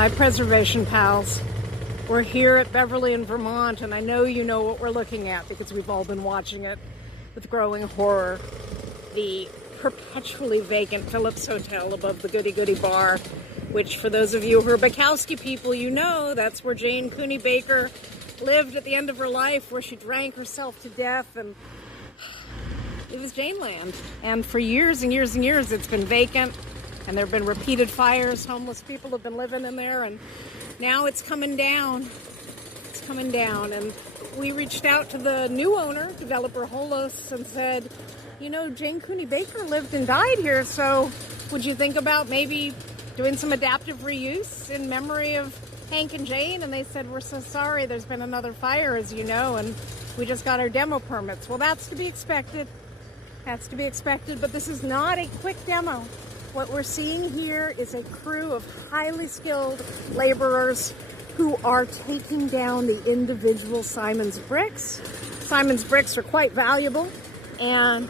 Hi, Preservation Pals. We're here at Beverly in Vermont, and I know you know what we're looking at because we've all been watching it with growing horror. The perpetually vacant Phillips Hotel above the Goody Goody Bar, which for those of you who are Bukowski people, you know that's where Jane Cooney Baker lived at the end of her life, where she drank herself to death, and it was Jane Land. And for years and years and years, it's been vacant. And there have been repeated fires. Homeless people have been living in there, and now it's coming down. It's coming down. And we reached out to the new owner, developer Holos, and said, you know, Jane Cooney Baker lived and died here, so would you think about maybe doing some adaptive reuse in memory of Hank and Jane? And they said, we're so sorry, there's been another fire, as you know, and we just got our demo permits. Well, that's to be expected. That's to be expected, but this is not a quick demo. What we're seeing here is a crew of highly skilled laborers who are taking down the individual Simon's bricks. Simon's bricks are quite valuable, and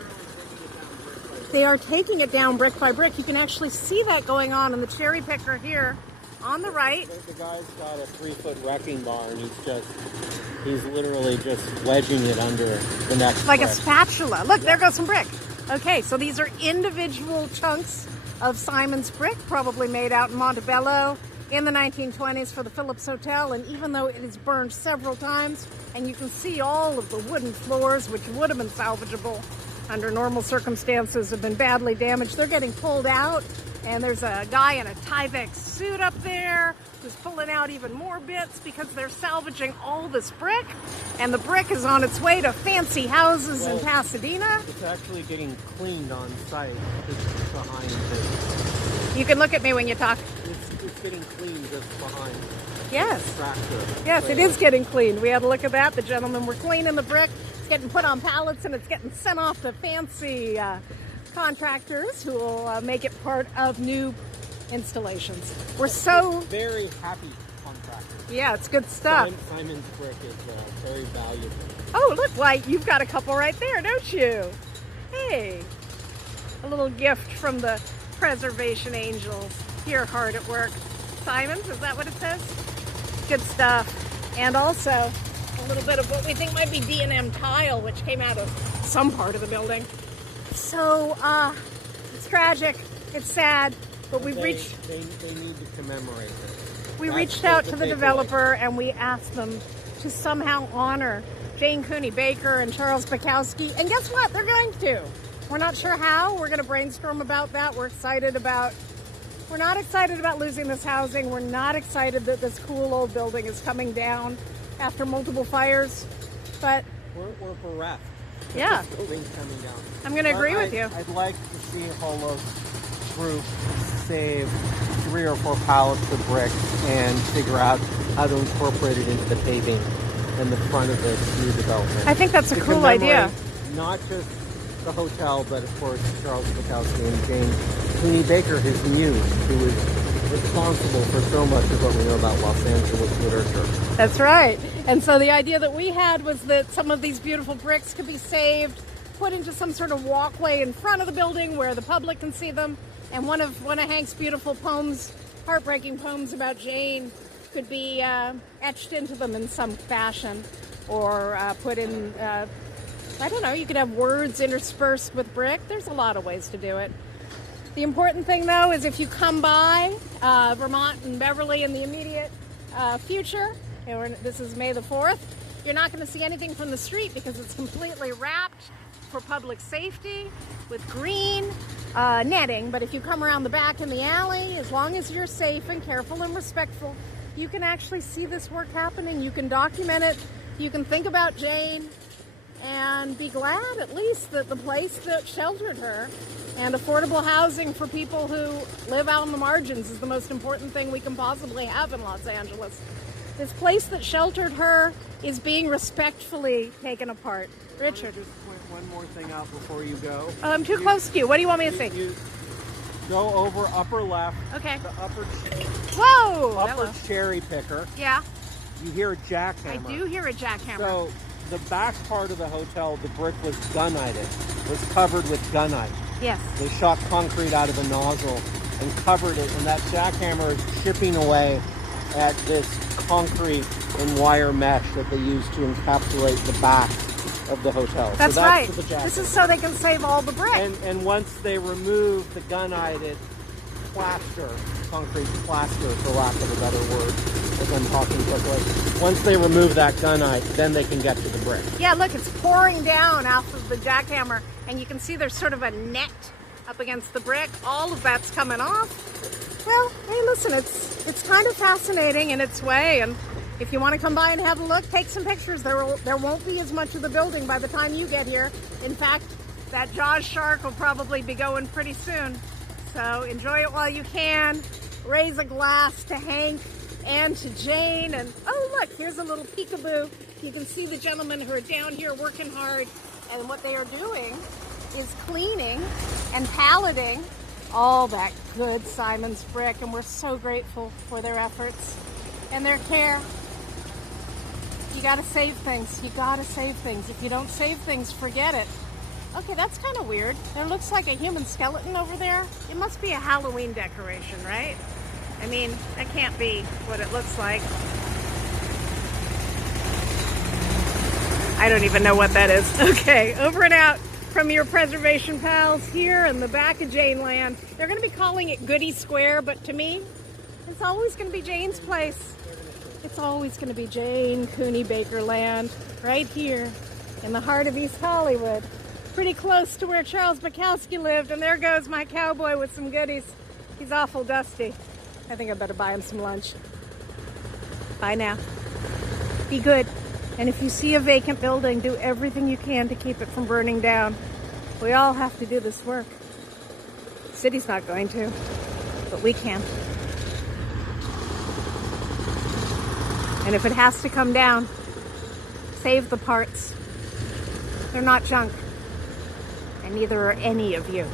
they are taking it down brick by brick. You can actually see that going on in the cherry picker here on the right. The guy's got a 3-foot wrecking bar, and he's literally just wedging it under the next like brick. A spatula. Look, there goes some brick. Okay, so these are individual chunks of Simon's brick, probably made out in Montebello in the 1920s for the Phillips Hotel. And even though it is burned several times, and you can see all of the wooden floors, which would have been salvageable under normal circumstances, have been badly damaged, they're getting pulled out. And there's a guy in a Tyvek suit up there who's pulling out even more bits because they're salvaging all this brick. And the brick is on its way to fancy houses in Pasadena. It's actually getting cleaned on site just behind this. You can look at me when you talk. It's getting cleaned just behind. Yes. Tractor. Yes, it is getting cleaned. We had a look at that. The gentlemen were cleaning the brick. It's getting put on pallets and it's getting sent off to fancy contractors who will make it part of new installations. We're so very happy contractors. Yeah, it's good stuff. Simon's brick is very valuable. Oh, look, why you've got a couple right there, don't you? Hey, a little gift from the Preservation Angels. Here, hard at work. Simon's, is that what it says? Good stuff. And also a little bit of what we think might be D&M tile, which came out of some part of the building. So, it's tragic, it's sad, but we've reached... They need to commemorate it. We reached out to the developer and we asked them to somehow honor Jane Cooney Baker and Charles Bukowski. And guess what? They're going to. We're not sure how. We're going to brainstorm about that. We're not excited about losing this housing. We're not excited that this cool old building is coming down after multiple fires. But we're bereft. Yeah. This building's coming down. I'm going to agree with you. I'd like to see Holos group save 3 or 4 pallets of brick and figure out how to incorporate it into the paving in the front of this new development. I think that's a cool idea. Not just the hotel, but of course Charles Bukowski and Jane Cooney Baker, his muse, who is responsible for so much of what we know about Los Angeles literature. That's right. And so the idea that we had was that some of these beautiful bricks could be saved, put into some sort of walkway in front of the building where the public can see them. And one of Hank's beautiful poems, heartbreaking poems about Jane, could be etched into them in some fashion, or put in, I don't know, you could have words interspersed with brick. There's a lot of ways to do it. The important thing, though, is if you come by Vermont and Beverly in the immediate future, and this is May the 4th, you're not going to see anything from the street because it's completely wrapped for public safety with green netting. But if you come around the back in the alley, as long as you're safe and careful and respectful, you can actually see this work happening. You can document it. You can think about Jane and be glad at least that the place that sheltered her and affordable housing for people who live out on the margins is the most important thing we can possibly have in Los Angeles. This place that sheltered her is being respectfully taken apart. Richard. Just point one more thing out before you go. I'm too close to you. What do you want me to see? You go over upper left. Okay. The upper Whoa! cherry picker. Yeah. You hear a jackhammer. I do hear a jackhammer. So the back part of the hotel, the brick was gunite. Was covered with gunite. Yes. They shot concrete out of a nozzle and covered it, and that jackhammer is chipping away at this concrete and wire mesh that they use to encapsulate the back of the hotel. That's so right. the This is so they can save all the brick. And once they remove the gunite plaster, concrete plaster, for lack of a better word, as I'm talking quickly, once they remove that gunite, then they can get to the brick. Yeah, look, it's pouring down off of the jackhammer, and you can see there's sort of a net up against the brick. All of that's coming off. Well, hey, listen, it's kind of fascinating in its way, and if you want to come by and have a look, take some pictures. There won't be as much of the building by the time you get here. In fact, that Jaws shark will probably be going pretty soon. So enjoy it while you can. Raise a glass to Hank and to Jane. And oh, look, here's a little peekaboo. You can see the gentlemen who are down here working hard. And what they are doing is cleaning and palleting all that good Simon's brick. And we're so grateful for their efforts and their care. You gotta save things. You gotta save things. If you don't save things, forget it. Okay, that's kind of weird. There looks like a human skeleton over there. It must be a Halloween decoration, right? I mean, that can't be what it looks like. I don't even know what that is. Okay, over and out from your preservation pals here in the back of Jane Land. They're gonna be calling it Goody Square, but to me, it's always gonna be Jane's place. It's always going to be Jane Cooney Baker Land, right here in the heart of East Hollywood, pretty close to where Charles Bukowski lived. And there goes my cowboy with some goodies. He's awful dusty. I think I better buy him some lunch. Bye now. Be good. And if you see a vacant building, do everything you can to keep it from burning down. We all have to do this work. The city's not going to, but we can. And if it has to come down, save the parts. They're not junk. And neither are any of you.